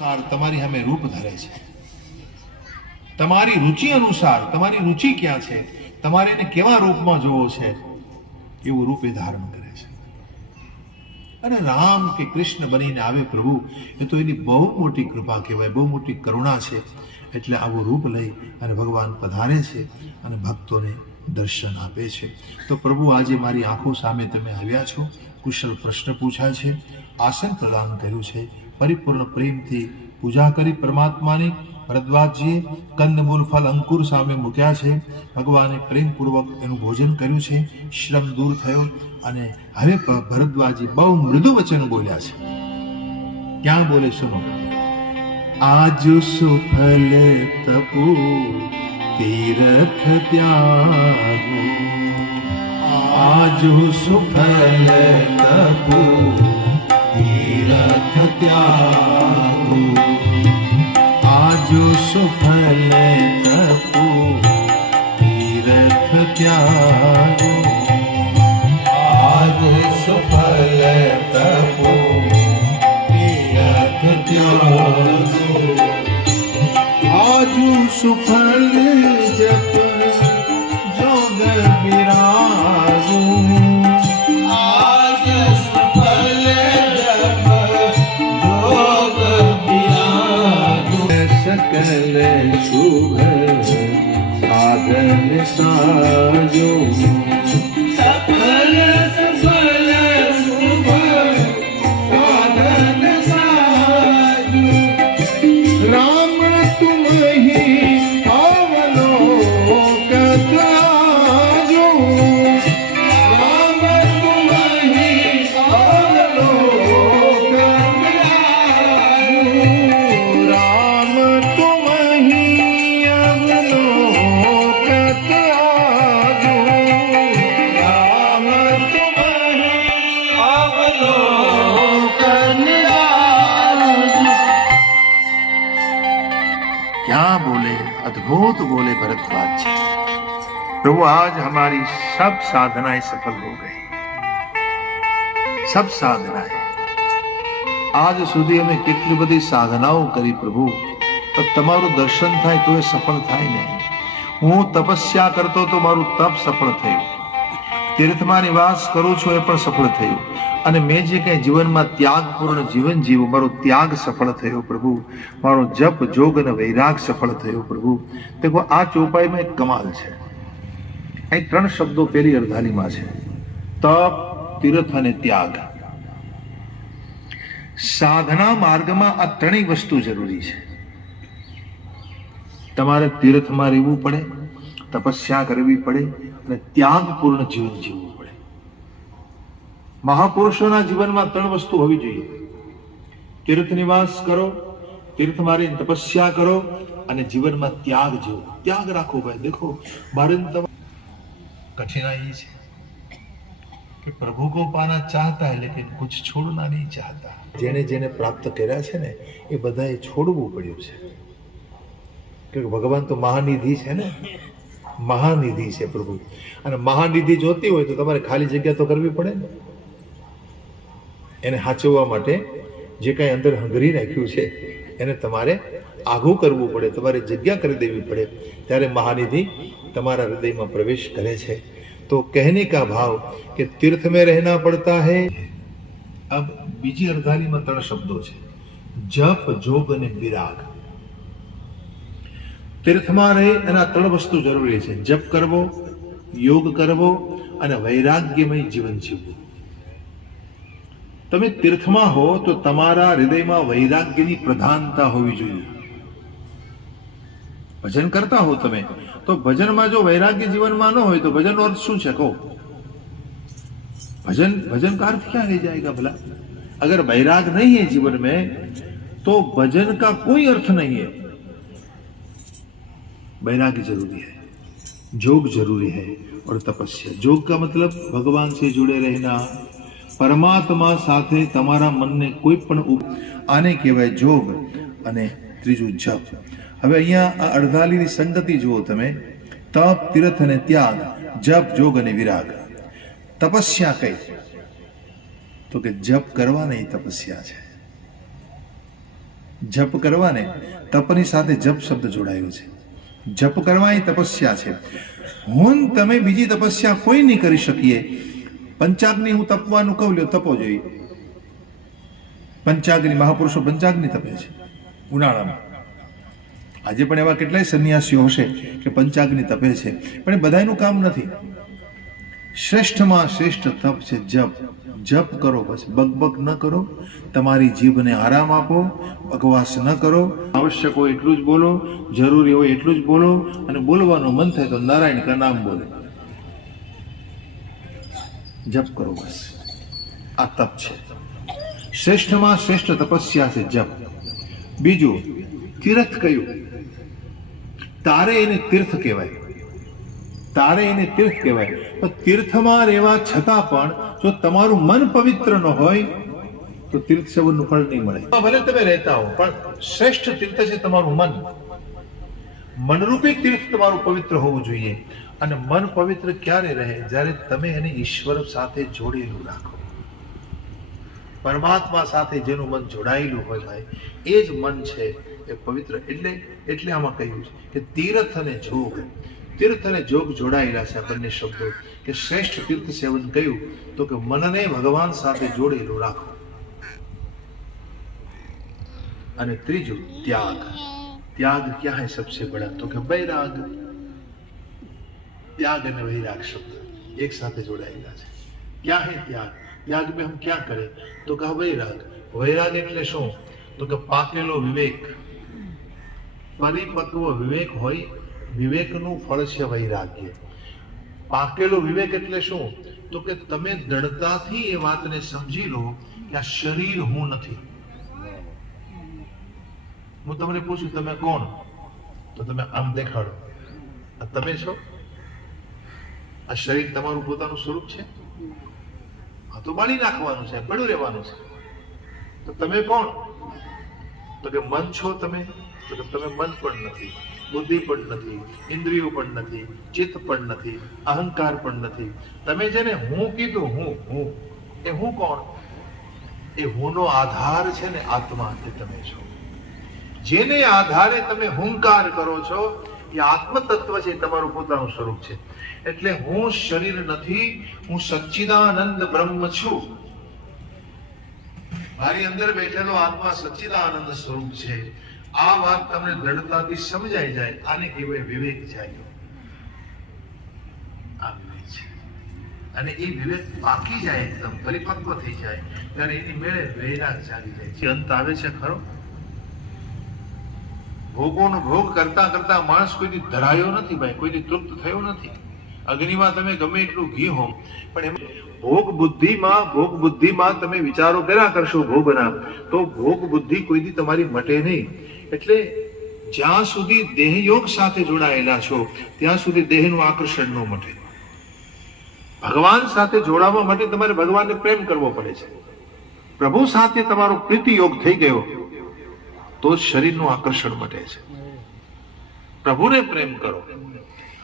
અનુસાર તમારી સામે રૂપ ધરે છે. તમારી રુચિ અનુસાર, તમારી રુચિ ક્યાં છે? તમારે એને કેવા રૂપમાં જોવો છે? એવું રૂપ ધારણ કરે છે. અને રામ કે કૃષ્ણ બનીને આવે પ્રભુ, એ તો એની બહુ મોટી કૃપા કહેવાય, બહુ મોટી કરુણા છે. એટલે આવું રૂપ લઈ અને ભગવાન પધારે છે અને ભક્તોને દર્શન આપે છે. તો પ્રભુ, આજે મારી આંખો સામે તમે આવ્યા છો કુશળ પ્રશ્ન પૂછ્યા છે, આસન પ્રદાન કર્યું છે પરિપૂર્ણ પ્રેમથી પૂજા કરી પરમાત્માની ભરદ્વાજજીએ કંદમૂલ ફલ અંકુર સામે મૂક્યા છે. ભગવાને પ્રેમપૂર્વક એનું ભોજન કર્યું છે. શ્રમ દૂર થયો અને હવે ભરદ્વાજી બહુ મૃદુ વચન બોલ્યા છે. ક્યાં બોલે સુનો? આજ સુફલ તપુ, તીરથ ત્યાગો. આજ સુફલ તપુ તીરથ શુભ સાધન સાજો प्रभु आज हमारी सब साधनाएं सफल हो गई सब साधनाएं આજ સુધી અમે કેટલી બધી સાધનાઓ કરી પ્રભુ તો તમારું દર્શન થાય તો એ સફળ થાય ને હું તપસ્યા કરતો તો મારું તપ સફળ થયું તીર્થમાં નિવાસ કરું છું એ પણ સફળ થયું અને મેં જે કંઈ જીવનમાં ત્યાગપૂર્ણ જીવન જીવ્યું મારો ત્યાગ સફળ થયો પ્રભુ મારો જપ જોગ અને વૈરાગ સફળ થયો પ્રભુ દેખો આ ચોપાઈમાં એક કમાલ છે અહીં ત્રણ શબ્દો પેલી અર્ધાનીમાં છે. તપ, તીર્થ અને ત્યાગ. સાધના માર્ગમાં આ ત્રણેય વસ્તુ જરૂરી છે. તમારે તીર્થમાં રહેવું પડે, તપસ્યા કરવી પડે અને ત્યાગપૂર્ણ જીવન જીવવું પડે. મહાપુરુષોના જીવનમાં ત્રણ વસ્તુ હોવી જોઈએ. તીર્થ નિવાસ કરો, તીર્થ મારી તપસ્યા કરો અને જીવનમાં ત્યાગ જીવો. ત્યાગ રાખો ભાઈ, દેખો તમારે कठिनाई है कि प्रभु को पाना चाहता है लेकिन कुछ छोड़ना नहीं चाहता જેને જેને પ્રાપ્ત કર્યા છે ને એ બધાએ છોડવું પડ્યું છે કે ભગવાન તો મહાનિધિ છે ને મહાનિધિ છે પ્રભુ અને મહાનિધિ જોતી હોય તો તમારે ખાલી જગ્યા તો કરવી પડે ને એને સાચવવા માટે જે કાંઈ અંદર હંગરી રાખ્યું છે એને તમારે આઘું કરવું પડે, તમારે જગ્યા કરી દેવી પડે. ત્યારે મહાનિધિ તમારા હૃદયમાં પ્રવેશ કરે છે. તો કહેને કા ભાવ કે તીર્થ મેં રહેના પડતા હે? અબ બીજી અર્ધાલીમાં ત્રણ શબ્દો છે. જપ, જોગ અને વિરાગ. તીર્થમાં રહે એના ત્રણ વસ્તુ જરૂરી છે. જપ કરવો, યોગ કરવો અને વૈરાગ્યમય જીવન જીવવું. તમે તીર્થમાં હો તો તમારા હૃદયમાં વૈરાગ્યની પ્રધાનતા હોવી જોઈએ ભજન કરતા હો તમે તો ભજનમાં જો વૈરાગ્ય જીવનમાં ન હોય તો ભજનનો અર્થ શું છે કહો भजन भजन का अर्थ क्या रह जाएगा भला अगर वैराग नहीं है जीवन में तो भजन का कोई अर्थ नहीं है वैराग्य जरूरी है जोग जरूरी है और तपस्या जोग का मतलब भगवान से जुड़े रहना પરમાત્મા સાથે તમારા મનને કોઈ પણ આને કહેવાય જોગ અને ત્રીજું જપ. હવે અહીંયા આ અડધાલીની સંગતિ જુઓ તમે. તપ, તીર્થ અને ત્યાગ, જપ, જોગ અને વિરાગ. તપસ્યા કઈ? તો કે જપ કરવાની તપસ્યા છે. જપ કરવાને તપની સાથે જપ શબ્દ જોડાયો છે. જપ કરવા એ તપસ્યા છે. હું તમે બીજી તપસ્યા કોઈ નહીં કરી શકીએ. પંચાગ્નિ હું તપવાનું કહું લ્યો, તપો જોઈએ પંચાગ્નિ મહાપુરુષો પંચાગ્નિ તપે છે, ઉનાળામાં. આજે પણ એવા કેટલાય સંન્યાસીઓ હશે કે પંચાગ્નિ તપે છે, પણ એ બધાયનું કામ નથી. શ્રેષ્ઠમાં શ્રેષ્ઠ તપ છે જપ. જપ કરો બસ, બકબક ન કરો, તમારી જીભને આરામ આપો, બકવાસ ન કરો. આવશ્યક હોય એટલું જ બોલો, જરૂરી હોય એટલું જ બોલો, અને બોલવાનું મન થાય તો નારાયણ કા નામ બોલે. જપ કરો બસ. આ તપ છે. શ્રેષ્ઠમાં શ્રેષ્ઠ તપસ્યા છે જપ. બીજું, તીર્થ કયું? તારે એને તીર્થ કહેવાય. તારે એને તીર્થ કહેવાય. તો તીર્થમાં રહેવા છતાં પણ જો તમારું મન પવિત્ર ન હોય, તો તીર્થ સેવનનું ફળ નહીં મળે. ભલે તમે રહેતા હો, પણ શ્રેષ્ઠ તીર્થ છે તમારું મન. મનરૂપી તીર્થ તમારું પવિત્ર હોવું જોઈએ. અને મન પવિત્ર ક્યારે રહે? જ્યારે તમે એને ઈશ્વર સાથે જોડેલું રાખો. પરમાત્મા સાથે જેનું મન જોડાયેલું હોય ભાઈ, એ જ મન છે એ પવિત્ર. એટલે એટલે આમાં કહ્યું છે કે તીર્થ અને જોગ. તીર્થ અને જોગ જોડાયેલા છે બંને શબ્દો. કે શ્રેષ્ઠ તીર્થ સેવન કહ્યું તો કે મનને ભગવાન સાથે જોડેલું રાખો. અને ત્રીજું, ત્યાગ. ત્યાગ ક્યાં હે સબસે બડા? તો કે વૈરાગ. ત્યાગ અને વૈરાગ શબ્દ એક સાથે જોડાયેલા છે ક્યાં હે ત્યાગ ત્યાગ મેં હમ ક્યાં કરે તો કહા વૈરાગ વૈરાગ એટલે શું તો કે પાકેલો વિવેક પરિપક્વ વિવેક હોય વિવેકનું ફળ છે વૈરાગ્ય પાકેલો વિવેક એટલે શું તો કે તમે દળતાથી એ વાતને સમજી લો કે આ શરીર હું નથી હું તમને પૂછું તમે કોણ તો તમે આમ દેખાડો તમે છો આ શરીર તમારું પોતાનું સ્વરૂપ છે? આ તો બાળી નાખવાનું છે પડ્યું રહેવાનું છે. તો તમે કોણ? તો કે મન છો તમે? તો કે તમે મન પણ નથી, બુદ્ધિ પણ નથી, ઇન્દ્રિયો પણ નથી, ચિત્ત પણ નથી, અહંકાર પણ નથી. તમે જેને હું કીધું, હું હું, એ હું કોણ? એ હુંનો આધાર છે ને આત્મા તે તમે છો. જેને આધારે તમે હુંકાર કરો છો એ આત્મતત્વ છે તમારું પોતાનું સ્વરૂપ છે. એટલે હું શરીર નથી, હું સચ્ચિદાનંદ બ્રહ્મ છું. મારી અંદર બેઠેલો આત્મા સચ્ચિદાનંદ સ્વરૂપ છે. આ વાત તમને દ્રઢતાથી સમજાઈ જાય, આને કહેવાય વિવેક આ વિવેક છે. અને એ વિવેક પાકી જાય, એકદમ પરિપક્વ થઈ જાય, ત્યારે એની મેળે વૈરાગ જાગી જાય. છે અંત આવે છે ખરો? ભોગોનો ભોગ કરતા કરતા માણસ કોઈથી ધરાયો નથી ભાઈ, કોઈથી તૃપ્ત થયો નથી. અગ્નિમાં તમે ગમે એટલું ઘી હો, પણ એમ ભોગ બુદ્ધિમાં ભોગ બુદ્ધિમાં તમે વિચારો કર્યા કરશો ભોગના તો ભોગ બુદ્ધિ કોઈથી તમારી મટે નહીં. એટલે જ્યાં સુધી દેહયોગ સાથે જોડાયેલા છો, ત્યાં સુધી દેહનું આકર્ષણ ન મટે. ભગવાન સાથે જોડાવા માટે તમારે ભગવાનને પ્રેમ કરવો પડે છે. પ્રભુ સાથે તમારો પ્રીતિ યોગ થઈ ગયો. તો જ શરીરનું આકર્ષણ મટે છે. પ્રભુને પ્રેમ કરો.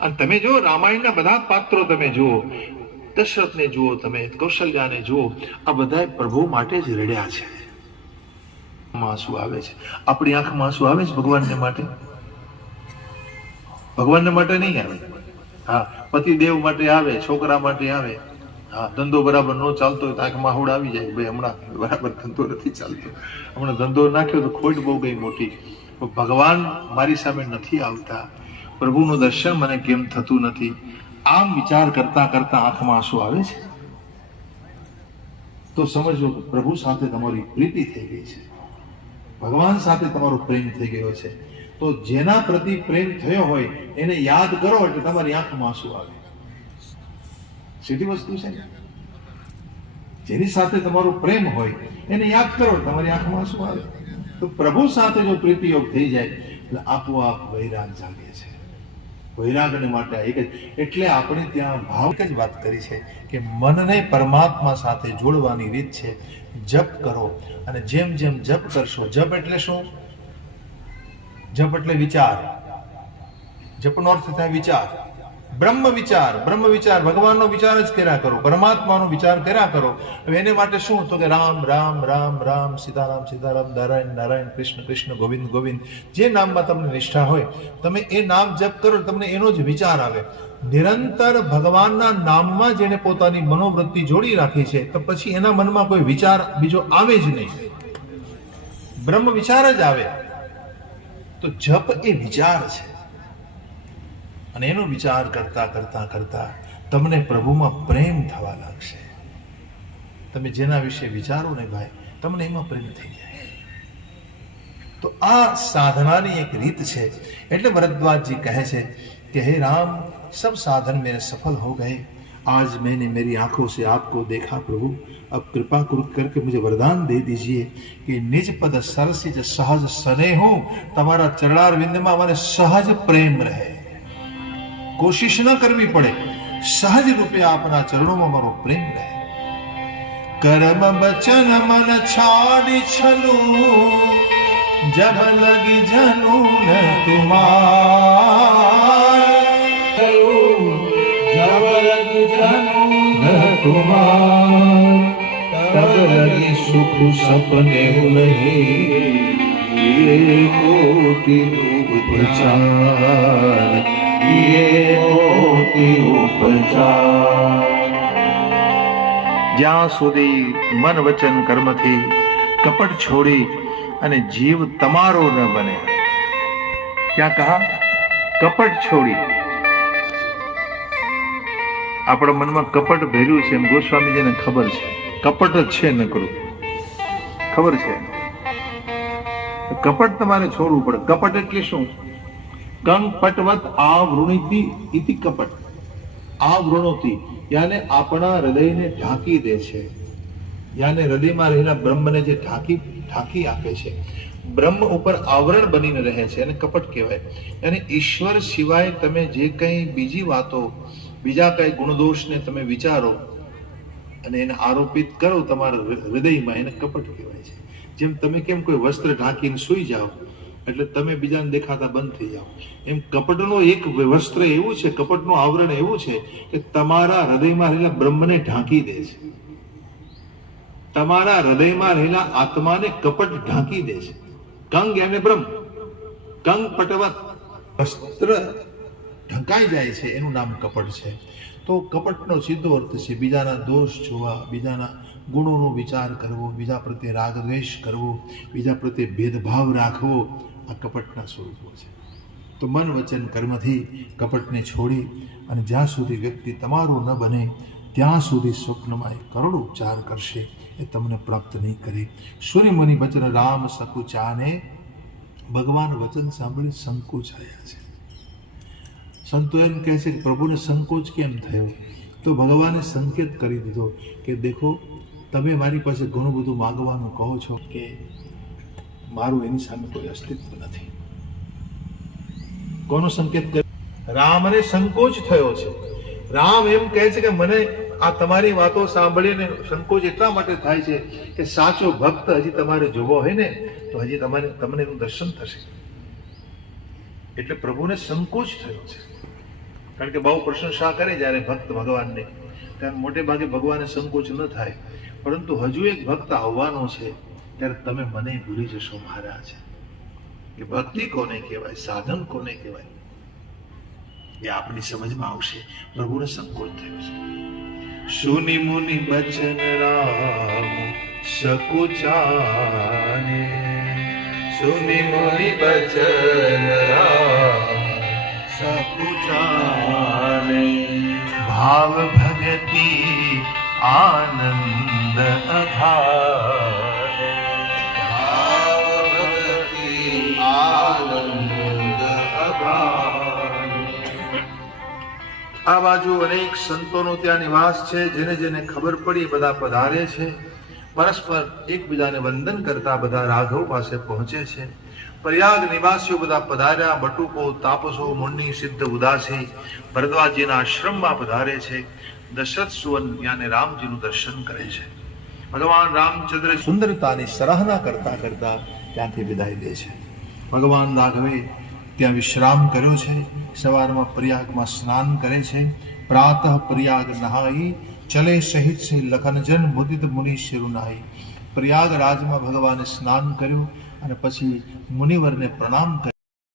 અને તમે જો રામાયણના બધા પાત્રો તમે જુઓ, દશરથને જુઓ તમે, કૌશલ્યાને જુઓ, આ બધા પ્રભુ માટે જ રડ્યા છે. આંસુ આવે છે. આપણી આંખમાં આંસુ આવે છે ભગવાનને માટે? ભગવાનને માટે નહીં આવે? હા, પતિદેવ માટે આવે, છોકરા માટે આવે. હા, ધંધો બરાબર ન ચાલતો હોય તો આંખમાં હોડ આવી જાય ભાઈ હમણાં બરાબર ધંધો નથી ચાલતો. હમણાં ધંધો નાખ્યો તો ખોટ બહુ ગઈ મોટી. ભગવાન મારી સામે નથી આવતા. પ્રભુનું દર્શન મને કેમ થતું નથી? આમ વિચાર કરતા કરતા આંખમાં આંસુ આવે છે? તો સમજો પ્રભુ સાથે તમારી પ્રીતિ થઈ ગઈ છે. ભગવાન સાથે તમારો પ્રેમ થઈ ગયો છે. તો જેના પ્રતિ પ્રેમ થયો હોય એને યાદ કરો એટલે તમારી આંખમાં આંસુ આવે. સીધી વસ્તુ છે. જેની સાથે તમારો પ્રેમ હોય, એને યાદ કરો, તમારી આંખમાં શું આવે? તો પ્રભુ સાથે જો પ્રીતિયોગ થઈ જાય, એટલે આપોઆપ વૈરાગ જાગે છે. વૈરાગને માટે એક જ, એટલે આપણે ત્યાં ભાવક જ વાત કરી છે કે મનને પરમાત્મા સાથે જોડવાની રીત છે. જપ કરો અને જેમ જેમ જપ કરશો, જપ એટલે શું? જપ એટલે વિચાર. જપનો અર્થ થાય વિચાર. બ્રહ્મ વિચાર બ્રહ્મ વિચાર, ભગવાનનો વિચાર જ કર્યા કરો, પરમાત્માનો વિચાર કર્યા કરો. એને માટે શું? તો કે રામ રામ રામ રામ, સીતારામ સીતારામ, નારાયણ નારાયણ, કૃષ્ણ કૃષ્ણ, ગોવિંદ ગોવિંદ. જે નામમાં તમને નિષ્ઠા હોય, તમે એ નામ જપ કરો તમને એનો જ વિચાર આવે. નિરંતર ભગવાનના નામમાં જેને પોતાની મનોવૃત્તિ જોડી રાખી છે, તો પછી એના મનમાં કોઈ વિચાર બીજો આવે જ નહીં. બ્રહ્મ વિચાર જ આવે. તો જપ એ વિચાર છે. અને એનો વિચાર કરતા કરતા કરતા તમને પ્રભુમાં પ્રેમ થવા લાગશે. તમે જેના વિશે વિચારો ને ભાઈ, તમને એમાં પ્રેમ થઈ જાય. તો આ સાધનાની એક રીત છે. એટલે ભરદ્વાજજી કહે છે कि हे राम सब साधन मेरे सफल हो गए आज मैंने मेरी आँखों से आपको देखा प्रभु अब कृपा करके मुझे वरदान दे दीजिए कि निज पद सरसिज सहज सने हो तुम्हारा चरणार विंद में हमारे सहज प्रेम रहे કોશિશ ન કરવી પડે સહજ રૂપે આપના ચરણોમાં મારો પ્રેમ રહે કર્મ બચન મન છાડી છલું જબ લગી જનું ન તુમાર जब लग जानू न तुम्हार तब लगे सुख सपने नहीं ये मोती उपचार ये मोती उपचार જ્યાં સુધી મન વચન કર્મથી કપટ છોડી અને જીવ તમારો ન બને. ક્યાં કહા? કપટ છોડી. આપણા મનમાં કપટ ભર્યું છે એમ ગોસ્વામીજીને ખબર છે. કપટ જ છે નકરું. ખબર છે? કપટ તમારે છોડવું પડે. કપટ એટલે શું? કંગ પટવત આવૃણિતિ ઇતિ કપટ આવૃણોતી યાને આપણા હૃદયને ઢાંકી દે છે યાને હૃદયમાં રહેલા બ્રહ્મને જે ઢાંકી ઢાંકી આપે છે બ્રહ્મ ઉપર આવરણ બનીને રહે છે અને કપટ કહેવાય અને ઈશ્વર સિવાય તમે જે કંઈ બીજી વાતો બીજા કંઈ ગુણદોષને તમે વિચારો અને એને આરોપિત કરો તમારા હૃદયમાં એને કપટ કહેવાય છે। જેમ તમે કેમ કોઈ વસ્ત્ર ઢાંકીને સૂઈ જાઓ એટલે તમે બીજાને દેખાતા બંધ થઈ જાઓ. એમ કપટનો એક વસ્ત્ર એવું છે, કપટનું આવરણ એવું છે કે તમારા હૃદયમાં રહેલા બ્રહ્મને ઢાંકી દે છે. તમારા હૃદયમાં રહેલા આત્માને કપટ ઢાંકી દે છે. કંગ એને બ્રહ્મ. કંગ પટવત વસ્ત્ર ઢંકાઈ જાય છે, એનું નામ કપટ છે. તો કપટનો સીધો અર્થ છે, બીજાના દોષ જોવા, બીજાના ગુણોનો વિચાર કરવો, બીજા પ્રત્યે રાગદ્વેષ કરવો, બીજા પ્રત્યે ભેદભાવ રાખવો, આ કપટના સ્વરૂપો છે. તો મન વચન કર્મથી કપટને છોડી અને જ્યાં સુધી વ્યક્તિ તમારો ન બને, ત્યાં સુધી સ્વપ્નમાં એ કરોડ ઉપચાર કરશે, એ તમને પ્રાપ્ત નહીં કરે. સૂર્યમુનિ વચન રામ સકુચાને, ભગવાન વચન સાંભળી સંકોચાયા છે. સંતો એમ કહે છે કે પ્રભુને સંકોચ કેમ થયો? તો ભગવાને સંકેત કરી દીધો કે, દેખો તમે મારી પાસે ઘણું બધું માગવાનું કહો છો કે મારું એની સામે કોઈ અસ્તિત્વ નથી. કોનો સંકેત રામને સંકોચ થયો છે. રામ એમ કહે છે કે મને આ તમારી વાતો સાંભળીને સંકોચ એટલા માટે થાય છે કે સાચો ભક્ત હજી તમારે જોવો હોય ને, તો હજી તમારે તમને એનું દર્શન થશે. એટલે પ્રભુને સંકોચ થયો છે. કારણ કે બહુ પ્રશંસા કરે જ્યારે ભક્ત ભગવાનને. ત્યારે મોટે ભાગે ભગવાનને સંકોચ ન થાય. પરંતુ હજુ એક ભક્ત આવવાનો છે, ત્યારે તમે મને ભૂલી જશો મહારાજ. કે ભક્તિ કોને કહેવાય? સાધન કોને કહેવાય? એ આપણી સમજમાં આવશે. પ્રભુને સંકોચ થયો છે. સુની મુનિ બચન રામ સકુચાને સુનિ મુનિ બચન રામ સકુચાને ભાવ ભગતી આનંદ આ બાજુ અનેક સંતોનો ત્યાં નિવાસ છે, જેને જેને ખબર પડી બધા પધારે છે. પરસ્પર એકબીજાને વંદન કરતા બધા રાઘવ પાસે પહોંચે છે. પ્રયાગ નિવાસીઓ બધા પધાર્યા, બટુકો, તાપસો મુન્ની સિદ્ધ ઉદાસી ભરદ્વાજીના આશ્રમમાં પધારે છે. દશરથ સુવન યાને રામજીનું દર્શન કરે છે. ભગવાન રામચંદ્ર સુંદરતાની સરાહના કરતા કરતા ત્યાંથી વિદાય દે છે. ભગવાન રાઘવે ત્યાં વિશ્રામ કર્યો છે, સવારમાં પ્રયાગમાં સ્નાન કરે છે, પ્રાતઃ પ્રયાગ નહાઈ, ચલે સહિત શ્રી લખનજન મુદિત મુનિ શિરુ નહાઈ પ્રયાગરાજમાં ભગવાને સ્નાન કર્યું અને પછી મુનિવરને પ્રણામ કર્યા.